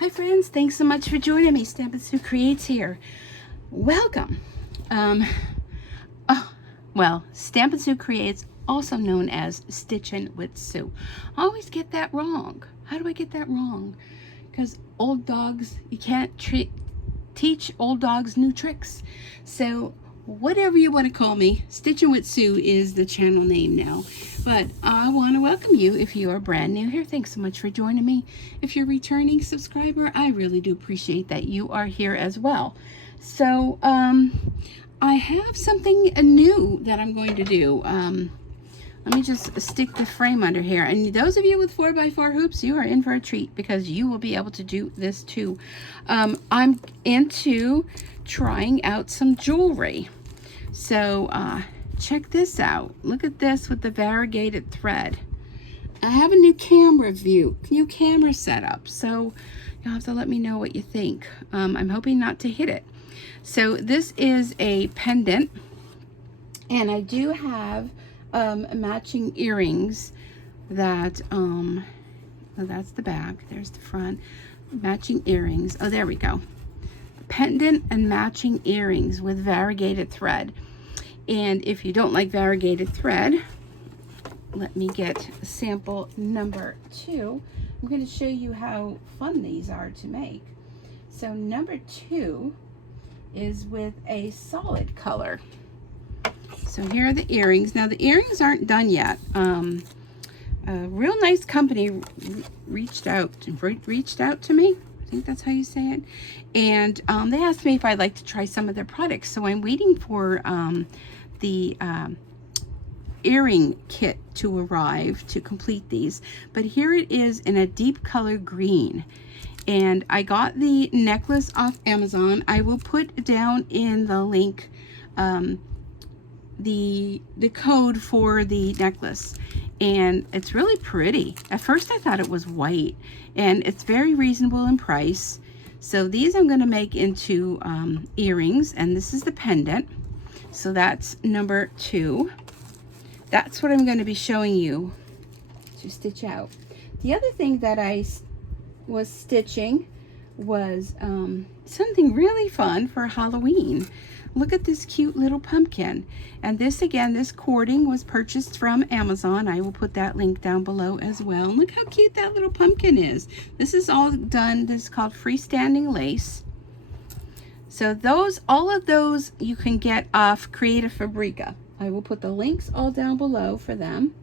Hi friends, thanks so much for joining me. Stampin' Sue Creates here. Welcome. Stampin' Sue Creates, also known as Stitchin' with Sue. I always get that wrong. How do I get that wrong? Because old dogs, you can't teach old dogs new tricks. So whatever you want to call me, Stitchin' with Sue is the channel name now. But I want to welcome you if you are brand new here. Thanks so much for joining me. If you're a returning subscriber, I really do appreciate that you are here as well. So I have something new that I'm going to do. Let me just stick the frame under here. And those of you with 4x4 hoops, you are in for a treat because you will be able to do this too. I'm into trying out some jewelry. So check this out. Look at this with the variegated thread. I have a new camera setup. So you'll have to let me know what you think. I'm hoping not to hit it. So this is a pendant. And I do have matching earrings that, oh, that's the back, there's the front, matching earrings. Oh, there we go. Pendant and matching earrings with variegated thread. And if you don't like variegated thread, let me get sample number 2. I'm going to show you how fun these are to make. So number 2 is with a solid color. So here are the earrings. Now the earrings aren't done yet. A real nice company reached out to me. I think that's how you say it. And they asked me if I'd like to try some of their products. So I'm waiting for the earring kit to arrive to complete these. But here it is in a deep color green. And I got the necklace off Amazon. I will put down in the link the code for the necklace, and it's really pretty. At first I thought it was white, and it's very reasonable in price. So these I'm going to make into earrings, and this is the pendant. So that's number 2. That's what I'm going to be showing you to stitch out. The other thing that I was stitching was something really fun for Halloween. Look at this cute little pumpkin. And this, again, this cording was purchased from Amazon. I will put that link down below as well. And look how cute that little pumpkin is. This is all done, this is called freestanding lace. So all of those you can get off Creative Fabrica. I will put the links all down below for them.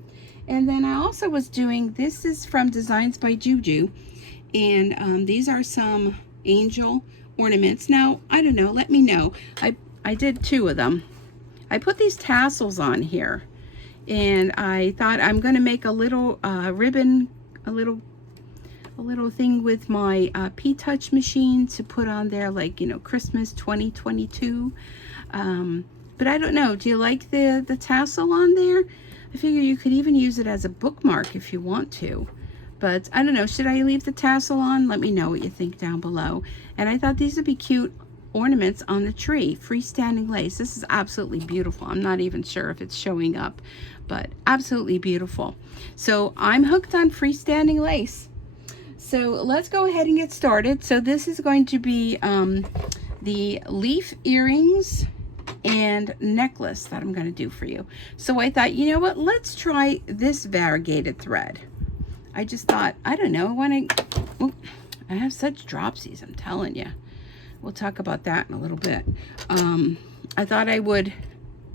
And then I also was doing, this is from Designs by JuJu. And these are some angel ornaments. Now, I don't know, let me know. I did 2 of them. I put these tassels on here, and I thought I'm going to make a little ribbon, a little thing with my P-Touch machine to put on there, like, you know, Christmas 2022. But I don't know. Do you like the tassel on there? I figure you could even use it as a bookmark if you want to. But I don't know. Should I leave the tassel on? Let me know what you think down below. And I thought these would be cute ornaments on the tree. Freestanding lace. This is absolutely beautiful. I'm not even sure if it's showing up, but absolutely beautiful. So I'm hooked on freestanding lace. So let's go ahead and get started. So this is going to be the leaf earrings and necklace that I'm going to do for you. So I thought, you know what, let's try this variegated thread. I just thought, I don't know, I have such dropsies, I'm telling you. We'll talk about that in a little bit. I thought I would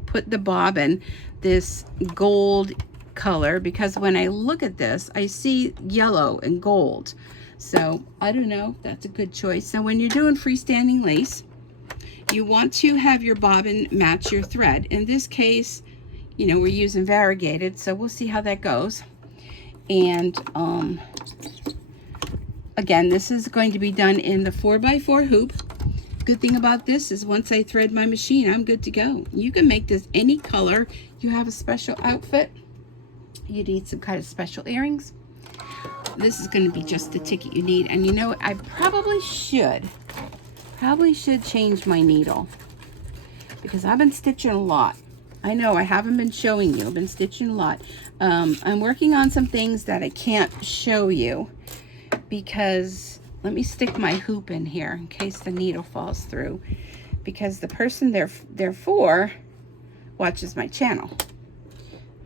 put the bobbin this gold color, because when I look at this, I see yellow and gold. So I don't know, that's a good choice. So when you're doing freestanding lace, you want to have your bobbin match your thread. In this case, you know, we're using variegated, so we'll see how that goes. And again, this is going to be done in the 4x4 hoop. Good thing about this is once I thread my machine, I'm good to go. You can make this any color. You have a special outfit, you need some kind of special earrings. This is going to be just the ticket you need. And you know, I probably should change my needle, because I've been stitching a lot. I know I haven't been showing you. I've been stitching a lot. I'm working on some things that I can't show you because let me stick my hoop in here in case the needle falls through, because the person they're for watches my channel.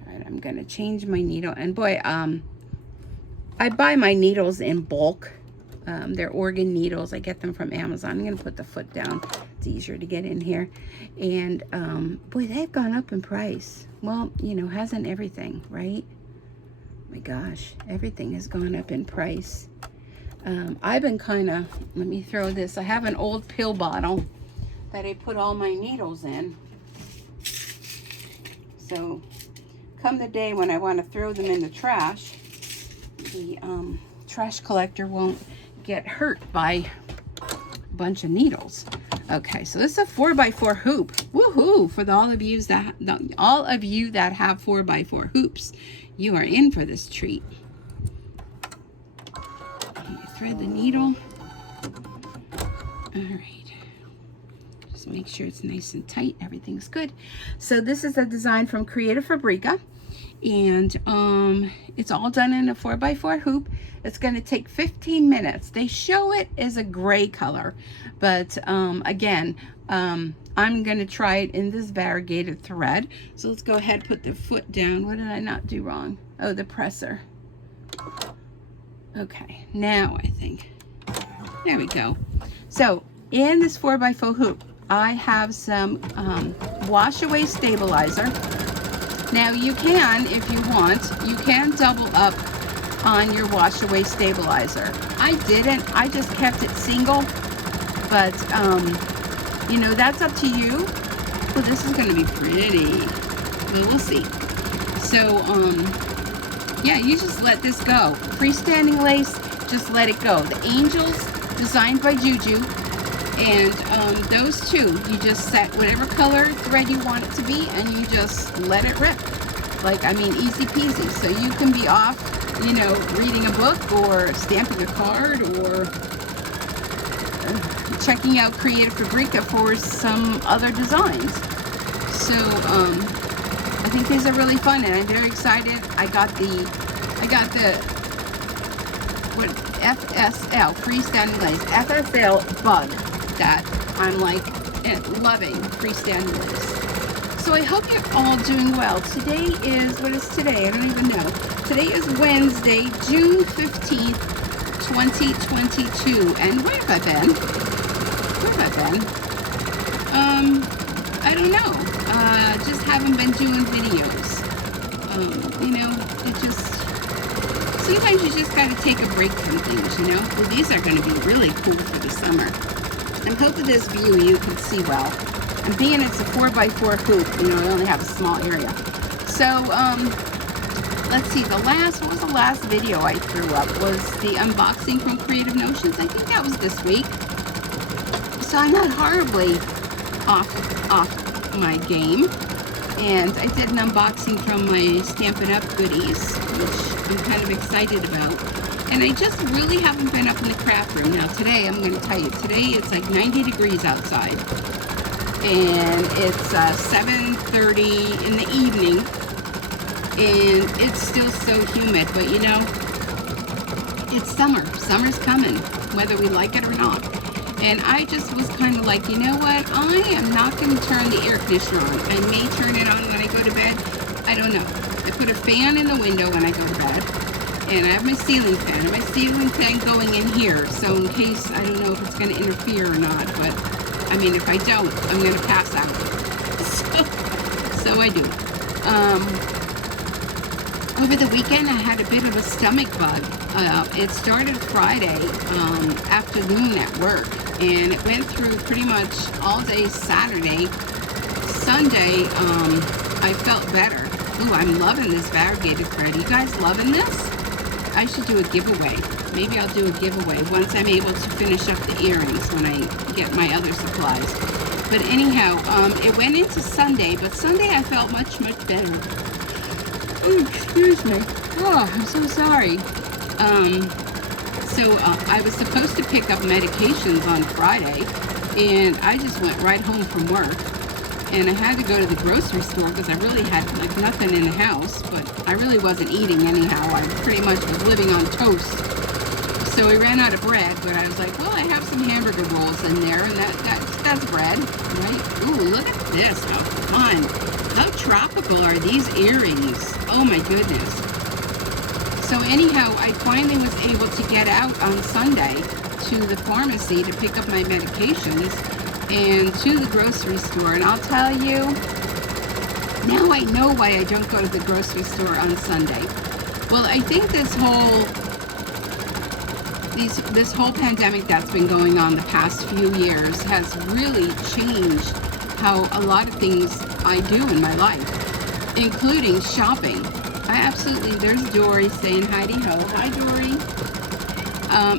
All right, I'm gonna change my needle, and boy, I buy my needles in bulk. They're organ needles. I get them from Amazon. I'm gonna put the foot down. It's easier to get in here. And boy, they've gone up in price. Well, you know, hasn't everything, right? My gosh, everything has gone up in price. I've been kind of, let me throw this. I have an old pill bottle that I put all my needles in. So come the day when I want to throw them in the trash, the trash collector won't get hurt by a bunch of needles. Okay, so this is a 4x4 hoop. Woohoo! For all of you that have 4x4 hoops, you are in for this treat. Thread the needle. All right. Just make sure it's nice and tight. Everything's good. So this is a design from Creative Fabrica, and it's all done in a 4x4 hoop. It's going to take 15 minutes. They show it as a gray color, but again, I'm going to try it in this variegated thread. So let's go ahead and put the foot down. What did I not do wrong? Oh, the presser. Okay, now I think, there we go. So in this 4x4 hoop, I have some wash away stabilizer. Now you can, if you want, you can double up on your wash away stabilizer. I didn't, I just kept it single, but you know, that's up to you. Well, this is gonna be pretty. Well, we'll see. So, yeah, you just let this go. Freestanding lace, just let it go. The Angels, designed by JuJu, and those two, you just set whatever color thread you want it to be, and you just let it rip. Like, I mean, easy peasy. So you can be off, you know, reading a book or stamping a card or checking out Creative Fabrica for some other designs. So, I think these are really fun, and I'm very excited. I got the what, FSL, freestanding lace, FSL bug, that I'm like loving freestanding lace. So I hope you're all doing well. Today is, what is today? I don't even know. Today is Wednesday, June 15th, 2022. And where have I been? Where have I been? I don't know. Just haven't been doing videos. You know, it just, sometimes you just got to take a break from things, you know. Well, these are going to be really cool for the summer. I'm hoping this view you can see well. And being it's a 4x4 hoop, you know, I only have a small area. So, let's see, what was the last video I threw up? Was the unboxing from Creative Notions. I think that was this week. So I'm not horribly off my game. And I did an unboxing from my Stampin' Up! Goodies, which I'm kind of excited about. And I just really haven't been up in the craft room. Now today, I'm going to tell you, today it's like 90 degrees outside. And it's 7:30 in the evening. And it's still so humid, but you know, it's summer. Summer's coming, whether we like it or not. And I just was kind of like, you know what? I am not going to turn the air conditioner on. I may turn it on when I go to bed. I don't know. I put a fan in the window when I go to bed. And I have my ceiling fan. I have my ceiling fan going in here. So in case, I don't know if it's going to interfere or not. But, I mean, if I don't, I'm going to pass out. So I do. Over the weekend, I had a bit of a stomach bug. It started Friday afternoon at work, and it went through pretty much all day Saturday. Sunday, I felt better. Ooh, I'm loving this variegated thread. You guys loving this? I should do a giveaway. Maybe I'll do a giveaway once I'm able to finish up the earrings when I get my other supplies. But anyhow, it went into Sunday, but Sunday I felt much, much better. Oh, excuse me. Oh, I'm so sorry. I was supposed to pick up medications on Friday, and I just went right home from work. And I had to go to the grocery store because I really had like nothing in the house, but I really wasn't eating anyhow. I pretty much was living on toast. So we ran out of bread, but I was like, well, I have some hamburger rolls in there, and that's bread, right? Ooh, look at this. How fun. How tropical are these earrings? Oh my goodness. So anyhow, I finally was able to get out on Sunday to the pharmacy to pick up my medications and to the grocery store. And I'll tell you, now I know why I don't go to the grocery store on Sunday. Well, I think this whole pandemic that's been going on the past few years has really changed how a lot of things I do in my life, including shopping. There's Dory saying hi-de-ho. Hi, Dory.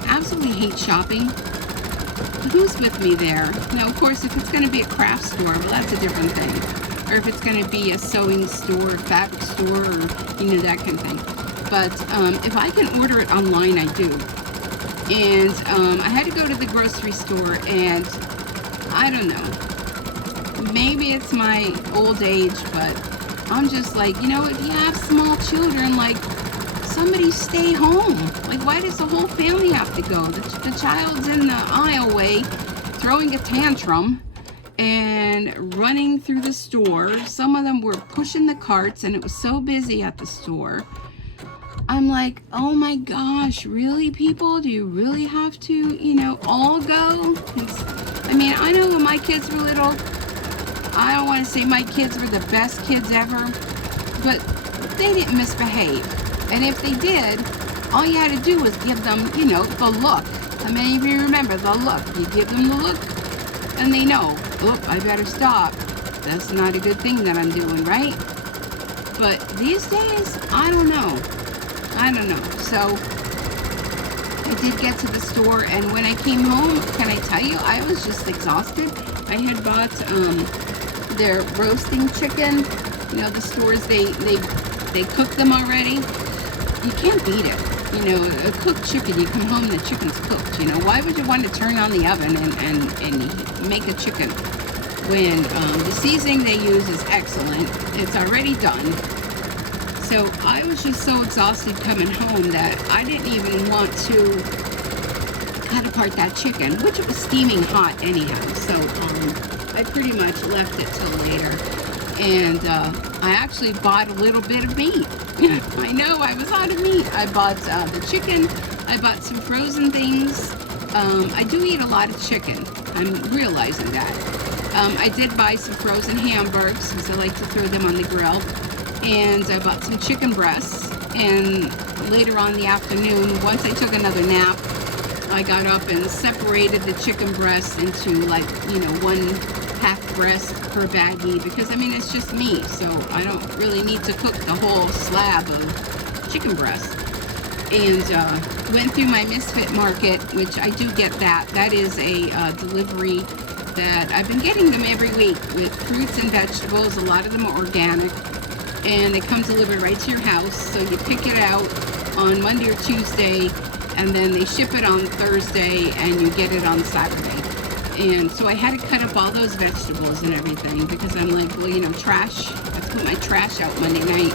Absolutely hate shopping. Who's with me there? Now, of course, if it's going to be a craft store, well, that's a different thing. Or if it's going to be a sewing store, fabric store, or, that kind of thing. But if I can order it online, I do. And I had to go to the grocery store, and I don't know. Maybe it's my old age, but I'm just like, if you have small children, like, somebody stay home. Like, why does the whole family have to go? The child's in the aisleway throwing a tantrum and running through the store. Some of them were pushing the carts, and it was so busy at the store. I'm like, oh my gosh, really, people? Do you really have to, all go? I know when my kids were little, I don't want to say my kids were the best kids ever, but they didn't misbehave. And if they did, all you had to do was give them, the look. How many of you remember the look? You give them the look, and they know, oh, I better stop. That's not a good thing that I'm doing, right? But these days, I don't know. So I did get to the store, and when I came home, can I tell you, I was just exhausted. I had bought their roasting chicken. The stores, they cook them already. You can't beat it. A cooked chicken, you come home and the chicken's cooked. Why would you want to turn on the oven and make a chicken when the seasoning they use is excellent? It's already done. So I was just so exhausted coming home that I didn't even want to cut apart that chicken, which it was steaming hot anyhow. So I pretty much left it till later. And I actually bought a little bit of meat. I know, I was out of meat. I bought the chicken. I bought some frozen things. I do eat a lot of chicken. I'm realizing that. I did buy some frozen hamburgers because I like to throw them on the grill. And I bought some chicken breasts. And later on in the afternoon, once I took another nap, I got up and separated the chicken breasts into one half breast per baggie, because it's just me, so I don't really need to cook the whole slab of chicken breast. And went through my Misfit Market, which I do get that. That is a delivery that I've been getting them every week with fruits and vegetables. A lot of them are organic, and they come delivered right to your house. So you pick it out on Monday or Tuesday, and then they ship it on Thursday, and you get it on Saturday. And so I had to cut up all those vegetables and everything, because I'm like, well, trash. I put my trash out Monday night.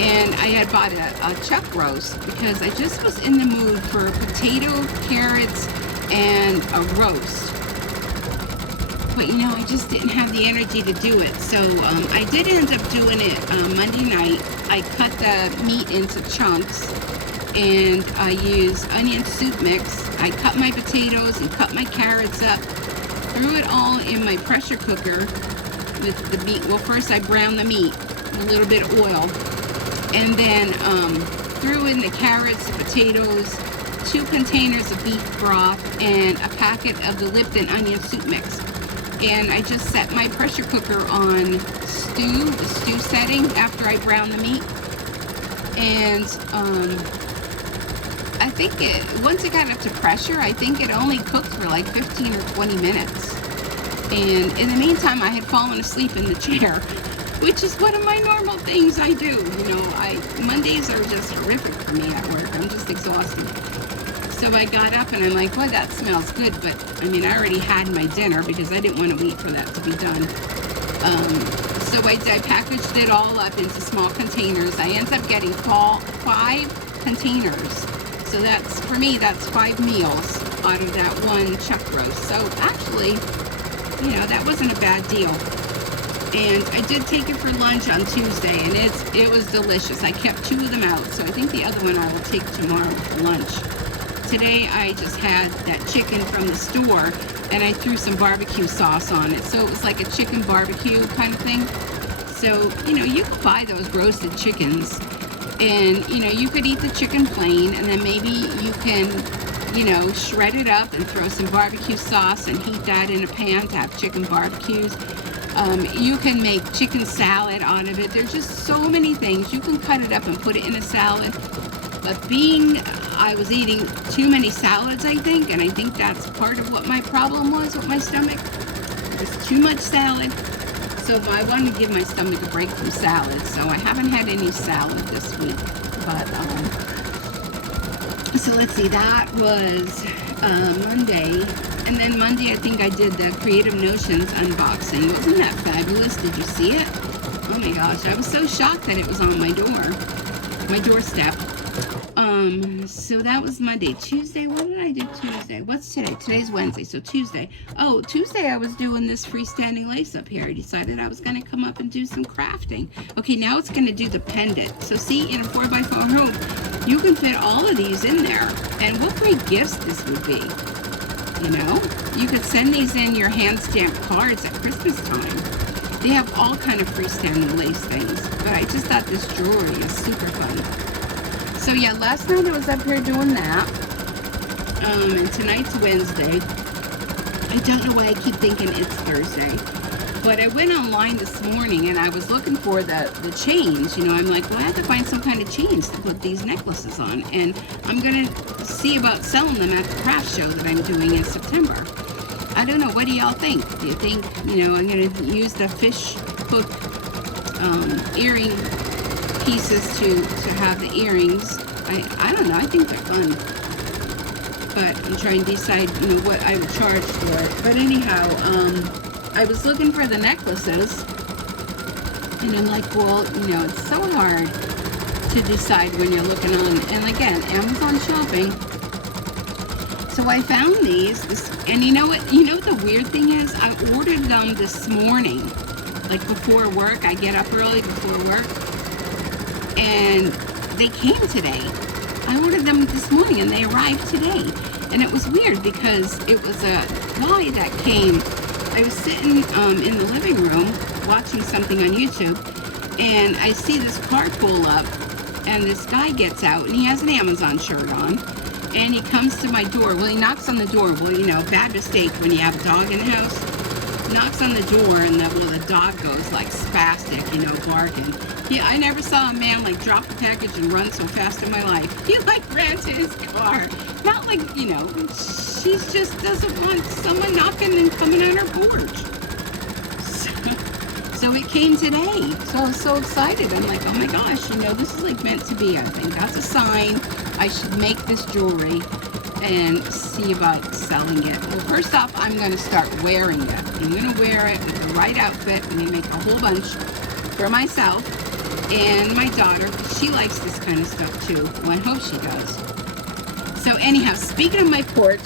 And I had bought a chuck roast because I just was in the mood for potato, carrots, and a roast. But I just didn't have the energy to do it. So I did end up doing it Monday night. I cut the meat into chunks, and I used onion soup mix. I cut my potatoes and cut my carrots up, threw it all in my pressure cooker with the meat. Well, first I browned the meat, a little bit of oil, and then threw in the carrots, the potatoes, 2 containers of beef broth, and a packet of the Lipton onion soup mix. And I just set my pressure cooker on the stew setting after I browned the meat. And I think once it got up to pressure, I think it only cooked for like 15 or 20 minutes. And in the meantime, I had fallen asleep in the chair, which is one of my normal things I do. Mondays are just horrific for me at work. I'm just exhausted. So I got up and I'm like, boy, that smells good. But I already had my dinner because I didn't want to wait for that to be done. So I packaged it all up into small containers. I ended up getting 5 containers. So that's, for me, that's 5 meals out of that one chuck roast. So actually, you know, that wasn't a bad deal. And I did take it for lunch on Tuesday, and it was delicious. I kept 2 of them out, so I think the other one I will take tomorrow for lunch. Today I just had that chicken from the store, and I threw some barbecue sauce on it. So it was like a chicken barbecue kind of thing. So, you know, you could buy those roasted chickens, and, you know, you could eat the chicken plain, and then maybe you can, you know, shred it up and throw some barbecue sauce and heat that in a pan to have chicken barbecues. You can make chicken salad out of it. There's just so many things. You can cut it up and put it in a salad. But I was eating too many salads, I think, and I think that's part of what my problem was with my stomach. It was too much salad. So I wanted to give my stomach a break from salad. So I haven't had any salad this week. But, so let's see, that was Monday. And then Monday, I think I did the Creative Notions unboxing. Wasn't that fabulous? Did you see it? Oh my gosh, I was so shocked that it was on my doorstep. So that was Monday. Tuesday, what did I do Tuesday? What's today? Today's Wednesday, so Tuesday. Oh, Tuesday I was doing this freestanding lace up here. I decided I was going to come up and do some crafting. Okay, now it's going to do the pendant. So see, in a 4x4 room, you can fit all of these in there. And what great gifts this would be. You know, you could send these in your hand-stamped cards at Christmas time. They have all kind of freestanding lace things, but I just thought this jewelry is super fun. So yeah, last night I was up here doing that, and tonight's Wednesday. I don't know why I keep thinking it's Thursday, but I went online this morning and I was looking for the chains. You know, I'm like, well, I have to find some kind of chains to put these necklaces on, and I'm gonna see about selling them at the craft show that I'm doing in September. I don't know, what do y'all think? Do you think, you know, I'm gonna use the fish hook earring pieces to have the earrings? I don't know, I think they're fun. But I'm trying to decide, you know, what I would charge for it. But anyhow, I was looking for the necklaces, and I'm like, well, you know, it's so hard to decide when you're looking on, and again, Amazon shopping. So I found these, and you know what? You know what the weird thing is? I ordered them this morning, like before work. I get up early before work, and they came today. I ordered them this morning, and they arrived today. And it was weird because it was a guy that came. I was sitting in the living room watching something on YouTube, and I see this car pull up, and this guy gets out, and he has an Amazon shirt on, and he comes to my door. Well, he knocks on the door. Well, you know, bad mistake when you have a dog in the house. Knocks on the door, and the dog goes like spastic, you know, barking. I never saw a man like drop a package and run so fast in my life. He like ran to his car. Not like, you know, she just doesn't want someone knocking and coming on her porch. So it came today. So I was so excited. I'm like, oh my gosh, you know, this is like meant to be. I think that's a sign. I should make this jewelry and see about selling it. Well, first off, I'm going to start wearing it. I'm going to wear it with the right outfit. I'm going to make a whole bunch for myself and my daughter. She likes this kind of stuff too. Well, I hope she does. So anyhow, speaking of my porch,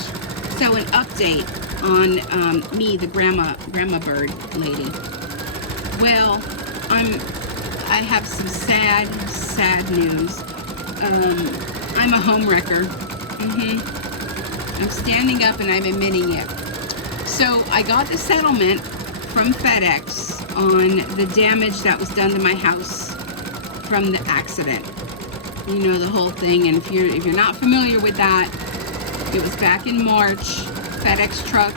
so an update on me, the grandma bird lady. Well, I have some sad news. I'm a home wrecker. I'm standing up and I'm admitting it. So I got the settlement from FedEx on the damage that was done to my house from the accident. You know, the whole thing. And if you're not familiar with that, it was back in March. FedEx truck,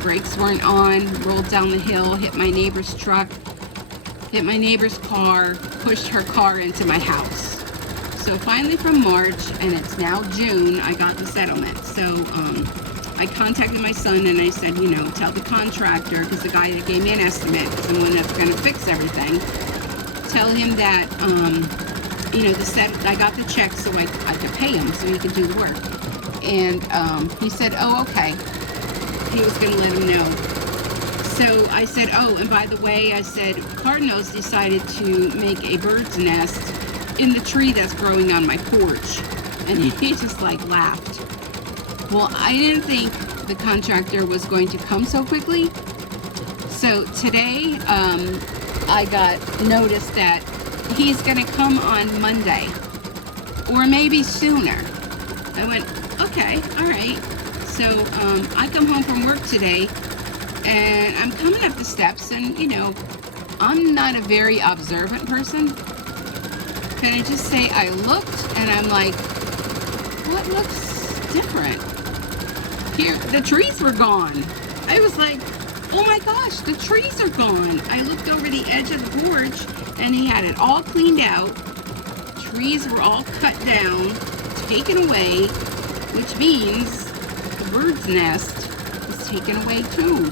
brakes weren't on, rolled down the hill, hit my neighbor's truck, hit my neighbor's car, pushed her car into my house. So finally from March, and it's now June, I got the settlement. So I contacted my son and I said, you know, tell the contractor, because the guy that gave me an estimate is the one that's going to fix everything. Tell him that, you know, I got the check so I could pay him so he could do the work. And he said, oh, okay. He was going to let him know. So I said, oh, and by the way, I said, Cardinals decided to make a bird's nest in the tree that's growing on my porch. And he just like laughed. Well, I didn't think the contractor was going to come so quickly. So today, I got notice that he's gonna come on Monday, or maybe sooner. I went, okay, all right. So I come home from work today, and I'm coming up the steps, and you know, I'm not a very observant person. Can I just say I looked, and I'm like, what looks different? Here, the trees were gone. I was like, oh my gosh, the trees are gone. I looked over the edge of the porch, and he had it all cleaned out. Trees were all cut down, taken away, which means the bird's nest is taken away too.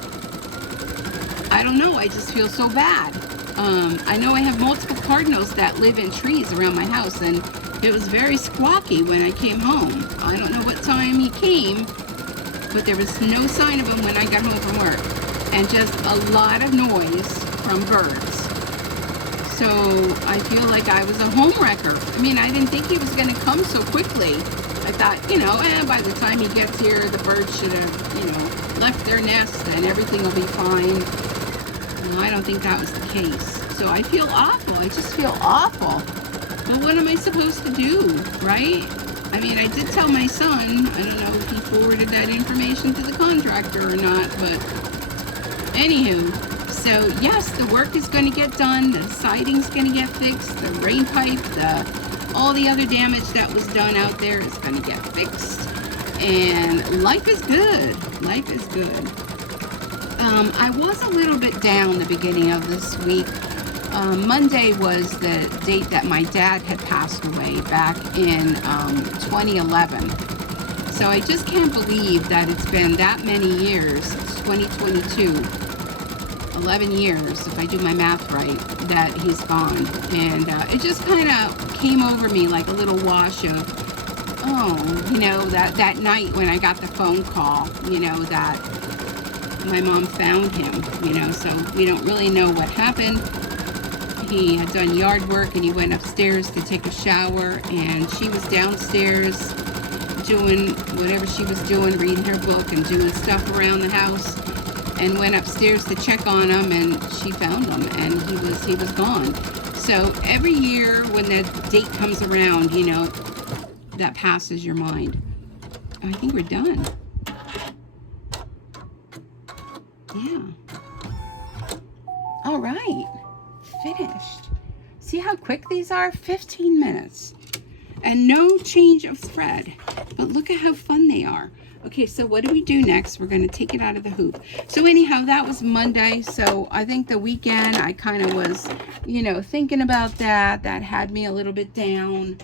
I don't know, I just feel so bad. I know I have multiple cardinals that live in trees around my house, and it was very squawky when I came home. I don't know what time he came, but there was no sign of him when I got home from work, and just a lot of noise from birds. So I feel like I was a home wrecker. I mean, I didn't think he was going to come so quickly. I thought, you know, by the time he gets here, the birds should have, you know, left their nest and everything will be fine. No, I don't think that was the case. So I feel awful. I just feel awful. Well, what am I supposed to do, right? I mean, I did tell my son. I don't know if he forwarded that information to the contractor or not, but anywho. So yes, the work is going to get done. The siding's going to get fixed. The rain pipe, all the other damage that was done out there is going to get fixed. And life is good. Life is good. I was a little bit down the beginning of this week. Monday was the date that my dad had passed away back in 2011. So I just can't believe that it's been that many years. It's 2022. 11 years, if I do my math right, that he's gone. And it just kind of came over me like a little wash of, oh, you know, that night when I got the phone call, you know, that my mom found him, you know, so we don't really know what happened. He had done yard work and he went upstairs to take a shower, and she was downstairs doing whatever she was doing, reading her book and doing stuff around the house, and went upstairs to check on him, and she found him, and he was gone. So every year when that date comes around, you know, that passes your mind. I think we're done. Yeah. All right. Finished. See how quick these are? 15 minutes. And no change of thread. But look at how fun they are. Okay, so what do we do next? We're going to take it out of the hoop. So anyhow, that was Monday. So I think the weekend I kind of was, you know, thinking about that. That had me a little bit down.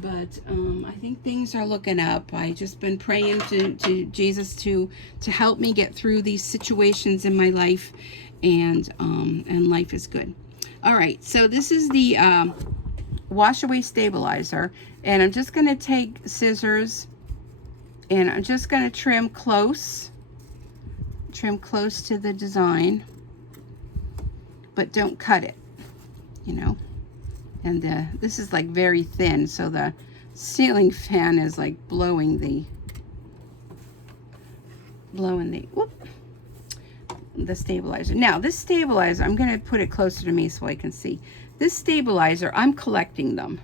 But I think things are looking up. I just been praying to Jesus to help me get through these situations in my life, and life is good. All right, so this is the wash away stabilizer, and I'm just going to take scissors, and I'm just going to trim close to the design, but don't cut it, you know. And this is like very thin, so the ceiling fan is like blowing the stabilizer. Now this stabilizer, I'm going to put it closer to me so I can see. This stabilizer, I'm collecting them.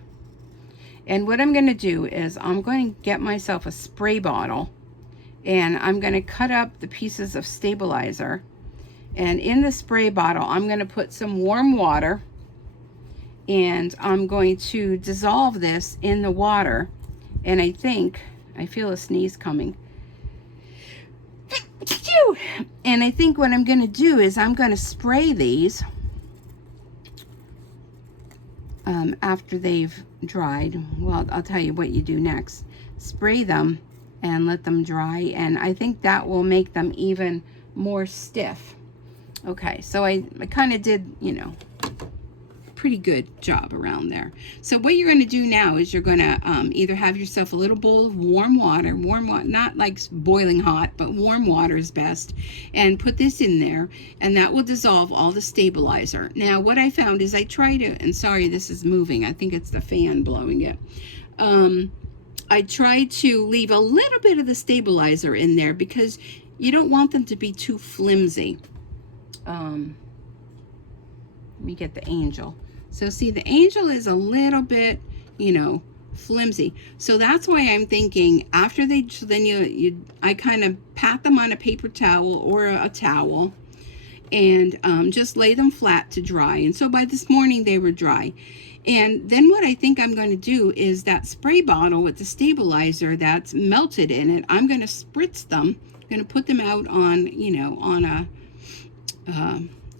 And what I'm going to do is I'm going to get myself a spray bottle, and I'm going to cut up the pieces of stabilizer. And in the spray bottle, I'm going to put some warm water, and I'm going to dissolve this in the water. And I feel a sneeze coming. And I think what I'm going to do is I'm going to spray these after they've dried. Well, I'll tell you what you do next. Spray them and let them dry, and I think that will make them even more stiff. Okay, so I kind of did, you know, pretty good job around there. So what you're going to do now is you're going to either have yourself a little bowl of warm water, not like boiling hot, but warm water is best, and put this in there, and that will dissolve all the stabilizer. Now what I found is I try to, and sorry this is moving, I think it's the fan blowing it. I tried to leave a little bit of the stabilizer in there because you don't want them to be too flimsy. Let me get the angel. So see, the angel is a little bit, you know, flimsy. So that's why I'm thinking after they, then I kind of pat them on a paper towel or a towel and just lay them flat to dry. And so by this morning they were dry. And then what I think I'm going to do is that spray bottle with the stabilizer that's melted in it, I'm going to spritz them. I'm going to put them out on, you know, on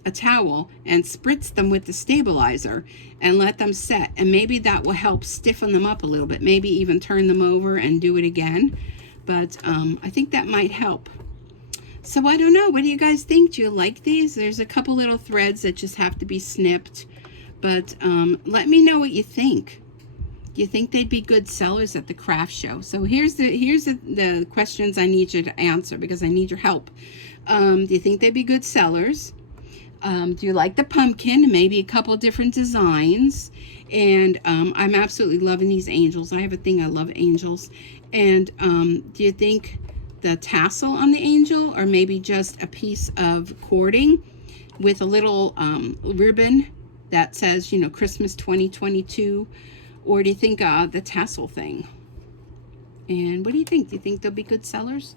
a towel and spritz them with the stabilizer and let them set. And maybe that will help stiffen them up a little bit. Maybe even turn them over and do it again. But I think that might help. So I don't know. What do you guys think? Do you like these? There's a couple little threads that just have to be snipped. But let me know what you think. Do you think they'd be good sellers at the craft show? So here's the questions I need you to answer because I need your help. Do you think they'd be good sellers? Do you like the pumpkin? Maybe a couple different designs. And I'm absolutely loving these angels. I have a thing, I love angels. And do you think the tassel on the angel, or maybe just a piece of cording with a little ribbon that says, you know, Christmas 2022? Or do you think the tassel thing? And what do you think? Do you think they'll be good sellers?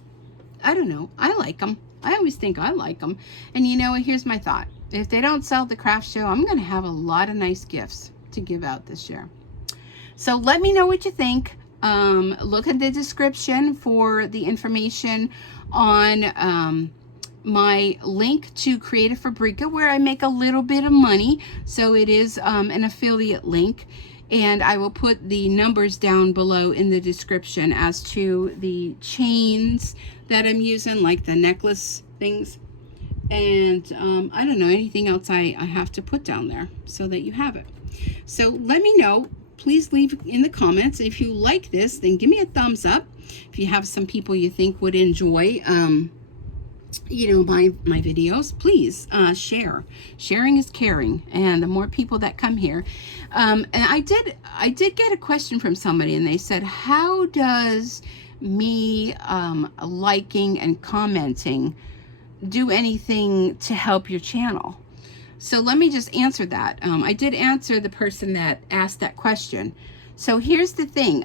I don't know. I like them. I always think I like them. And you know, here's my thought. If they don't sell at the craft show, I'm going to have a lot of nice gifts to give out this year. So let me know what you think. Look at the description for the information on my link to Creative Fabrica, where I make a little bit of money. So it is an affiliate link. And I will put the numbers down below in the description as to the chains that I'm using, like the necklace things. And I don't know, anything else I have to put down there so that you have it. So let me know. Please leave in the comments. If you like this, then give me a thumbs up. If you have some people you think would enjoy you know, my videos, please share. Sharing is caring, and the more people that come here. And I did get a question from somebody, and they said, how does me liking and commenting do anything to help your channel? So let me just answer that. I did answer the person that asked that question. So here's the thing.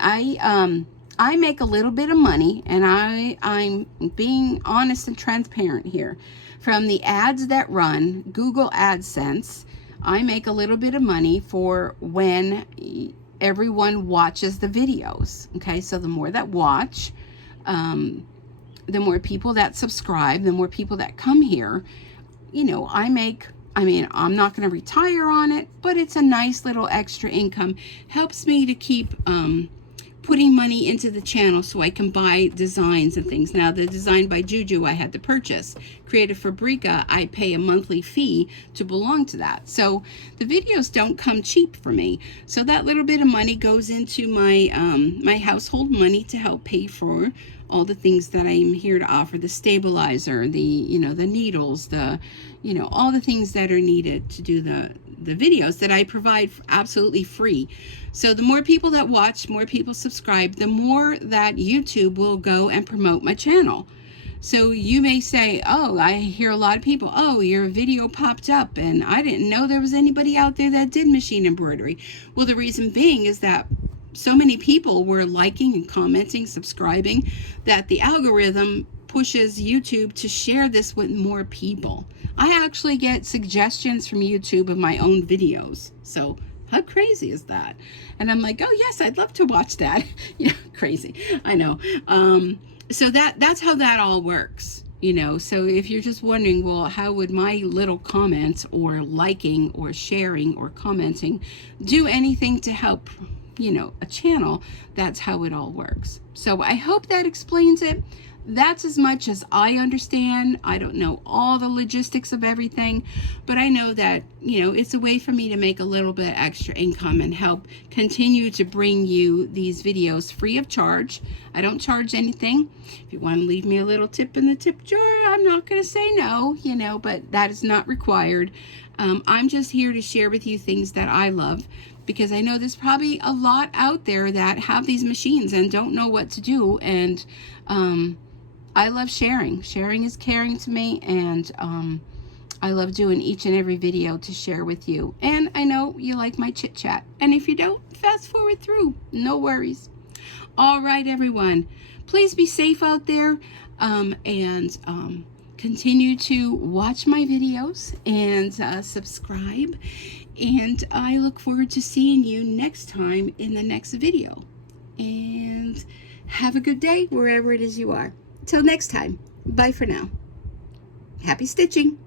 I make a little bit of money, and I'm being honest and transparent here. From the ads that run, Google AdSense, I make a little bit of money for when everyone watches the videos. Okay, so the more that watch, the more people that subscribe, the more people that come here, you know, I mean, I'm not going to retire on it, but it's a nice little extra income. Helps me to keep putting money into the channel so I can buy designs and things. Now, the design by JuJu I had to purchase. Creative Fabrica, I pay a monthly fee to belong to that. So the videos don't come cheap for me. So that little bit of money goes into my my household money to help pay for all the things that I'm here to offer, the stabilizer, the, you know, the needles, the, you know, all the things that are needed to do the videos that I provide absolutely free. So the more people that watch, more people subscribe, the more that YouTube will go and promote my channel. So you may say, oh, I hear a lot of people, oh, your video popped up and I didn't know there was anybody out there that did machine embroidery. Well, the reason being is that so many people were liking and commenting, subscribing, that the algorithm pushes YouTube to share this with more people. I actually get suggestions from YouTube of my own videos. So how crazy is that? And I'm like, oh yes, I'd love to watch that. You know, crazy, I know. So that's how that all works. You know, so if you're just wondering, well, how would my little comments or liking or sharing or commenting do anything to help, you know, a channel? That's how it all works. So I hope that explains it. That's as much as I understand. I don't know all the logistics of everything, but I know that, you know, it's a way for me to make a little bit extra income and help continue to bring you these videos free of charge. I don't charge anything. If you want to leave me a little tip in the tip jar, I'm not going to say no, you know, but that is not required. I'm just here to share with you things that I love, because I know there's probably a lot out there that have these machines and don't know what to do. And I love sharing. Sharing is caring to me, and I love doing each and every video to share with you. And I know you like my chit chat. And if you don't, fast forward through. No worries. All right, everyone. Please be safe out there, and continue to watch my videos and subscribe. And I look forward to seeing you next time in the next video. And have a good day wherever it is you are. Till next time. Bye for now. Happy stitching.